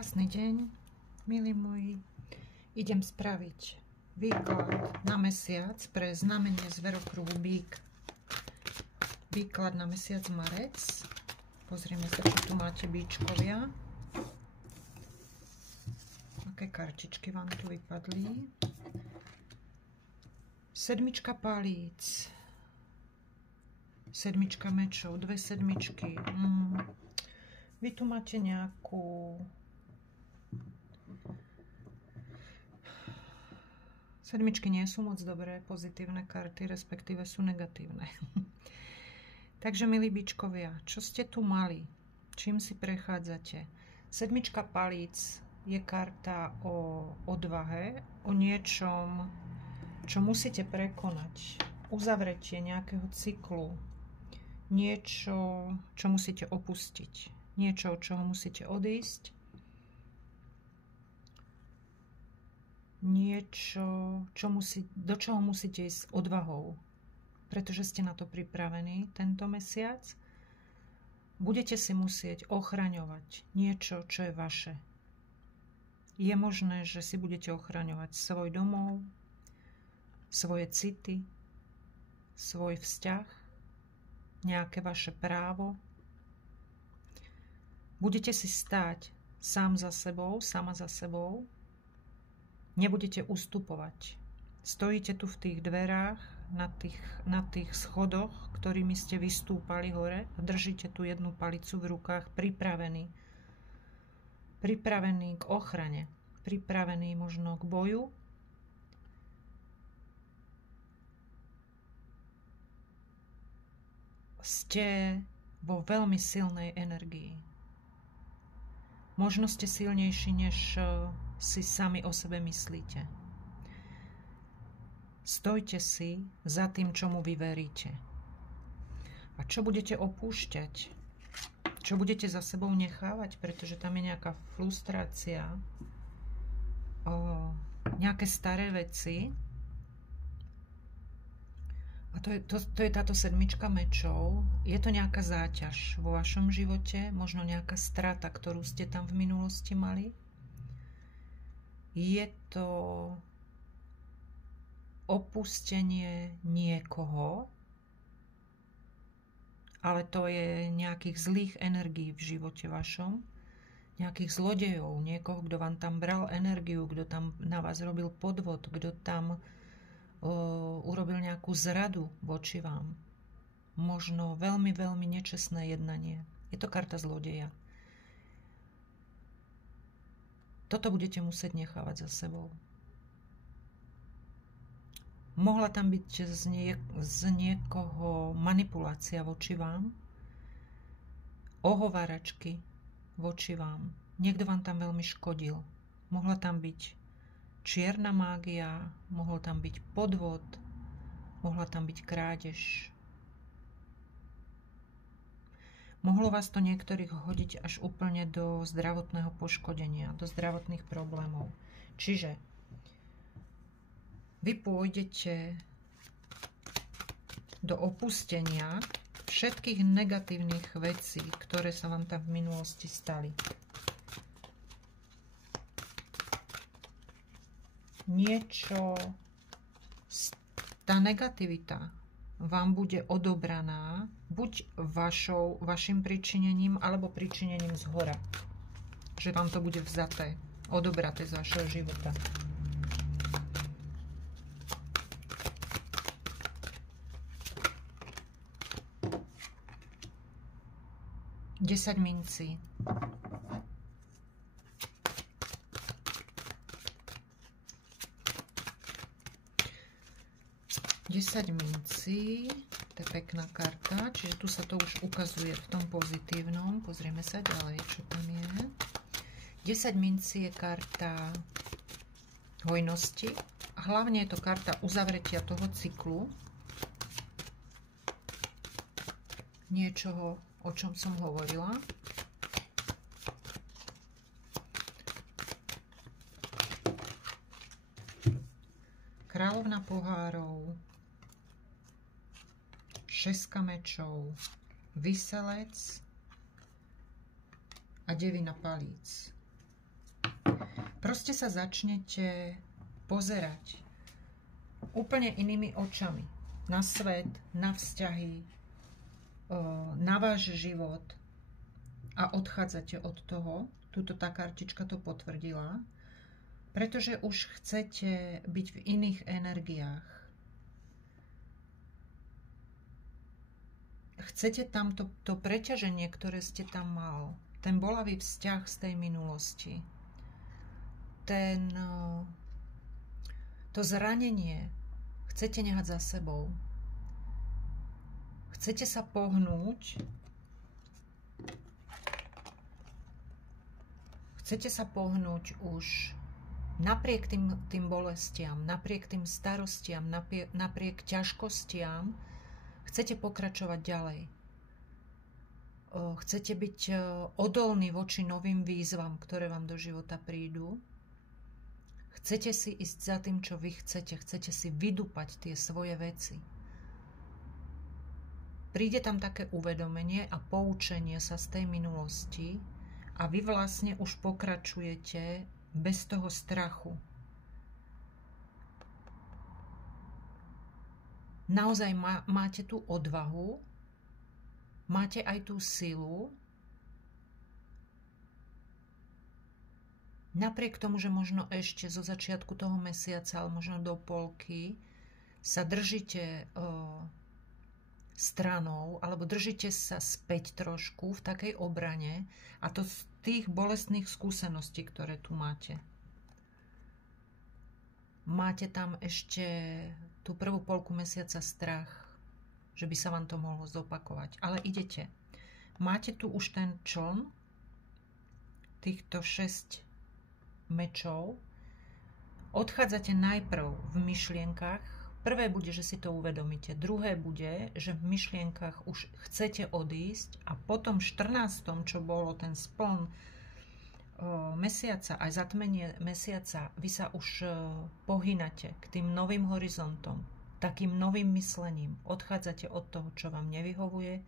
Krásny deň, milí moji. Idem spraviť výklad na mesiac pre znamenie zverokruhu Bík. Výklad na mesiac marec. Pozrieme sa, čo tu máte, bíčkovia. Aké kartičky vám tu vypadli. Sedmička palíc. Sedmička mečov, dve sedmičky. Vy tu máte nejakú... Sedmičky nie sú moc dobré, pozitívne karty, respektíve sú negatívne. Takže, milí bičkovia, čo ste tu mali? Čím si prechádzate? Sedmička palíc je karta o odvahe, o niečom, čo musíte prekonať. Uzavretie nejakého cyklu. Niečo, čo musíte opustiť. Niečo, od čoho musíte odísť. Niečo, do čoho musíte ísť s odvahou, pretože ste na to pripravení tento mesiac. Budete si musieť ochraňovať niečo, čo je vaše. Je možné, že si budete ochraňovať svoj domov, svoje city, svoj vzťah, nejaké vaše právo. Budete si stáť sám za sebou, sama za sebou. Nebudete ustupovať. Stojíte tu v tých dverách, na tých schodoch, ktorými ste vystúpali hore a držíte tu jednu palicu v rukách, pripravení. Pripravení k ochrane. Pripravení možno k boju. Ste vo veľmi silnej energii. Možno ste silnejší, než si sami o sebe myslíte. Stojte si za tým, čomu vy veríte. A čo budete opúšťať? Čo budete za sebou nechávať? Pretože tam je nejaká frustrácia, nejaké staré veci. A to je táto sedmička mečov. Je to nejaká záťaž vo vašom živote, možno nejaká strata, ktorú ste tam v minulosti mali. Je to opustenie niekoho, ale to je nejakých zlých energií v živote vašom, nejakých zlodejov, niekoho, kto vám tam bral energiu, kto tam na vás robil podvod, kto tam urobil nejakú zradu voči vám. Možno veľmi, veľmi nečestné jednanie. Je to karta zlodeja. Toto budete musieť nechávať za sebou. Mohla tam byť z niekoho manipulácia voči vám, ohováračky voči vám. Niekto vám tam veľmi škodil. Mohla tam byť čierna mágia, mohol tam byť podvod, mohla tam byť krádež. Mohlo vás to niektorých hodiť až úplne do zdravotného poškodenia, do zdravotných problémov. Čiže vy pôjdete do opustenia všetkých negatívnych vecí, ktoré sa vám tam v minulosti stali. Tá negativita vám bude odobraná buď vašim pričinením, alebo pričinením zhora. Že vám to bude vzaté, odobraté z vašeho života. Desať mincí. Desať mincí, to je pekná karta, čiže tu sa to už ukazuje v tom pozitívnom. Pozrieme sa ďalej, čo tam je. 10 mincí je karta hojnosti a hlavne je to karta uzavretia toho cyklu. Niečoho, o čom som hovorila. Kráľovna pohárov, šestka mečov, vyselec a devina palíc. proste sa začnete pozerať úplne inými očami na svet, na vzťahy, na váš život a odchádzate od toho. Tuto tá kartička to potvrdila, pretože už chcete byť v iných energiách. Chcete tam to preťaženie, ktoré ste tam mal, ten bolavý vzťah z tej minulosti, to zranenie chcete nehať za sebou. Chcete sa pohnúť, už napriek tým bolestiam, napriek tým starostiam, napriek ťažkostiam, chcete pokračovať ďalej. Chcete byť odolní voči novým výzvam, ktoré vám do života prídu. Chcete si ísť za tým, čo vy chcete. Chcete si vydúpať tie svoje veci. Príde tam také uvedomenie a poučenie sa z tej minulosti a vy vlastne už pokračujete bez toho strachu. Naozaj máte tú odvahu, máte aj tú silu, napriek tomu, že možno ešte zo začiatku toho mesiaca, ale možno do polky, sa držíte stranou, alebo držíte sa späť trošku v takej obrane, a to z tých bolestných skúseností, ktoré tu máte. Máte tam ešte tú prvú polku mesiaca strach, že by sa vám to mohlo zopakovať. Ale idete. Máte tu už ten čln, týchto 6 mečov. Odchádzate najprv v myšlienkach. Prvé bude, že si to uvedomíte. Druhé bude, že v myšlienkach už chcete odísť. A potom 14., čo bolo ten spln mesiaca, aj zatmenie mesiaca, vy sa už pohynate k tým novým horizontom, takým novým myslením. Odchádzate od toho, čo vám nevyhovuje,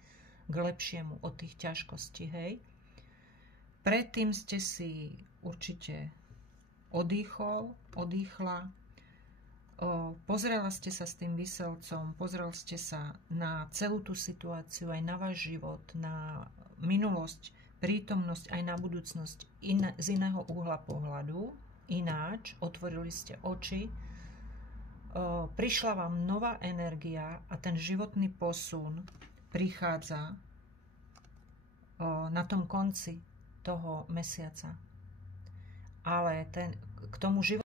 k lepšiemu, od tých ťažkostí, hej. Predtým ste si určite odýchla, pozrela ste sa s tým Vyselcom, pozrel ste sa na celú tú situáciu, aj na váš život, na minulosť, prítomnosť, aj na budúcnosť z iného uhla pohľadu, ináč, otvorili ste oči, prišla vám nová energia a ten životný posun prichádza na tom konci toho mesiaca. Ale k tomu životu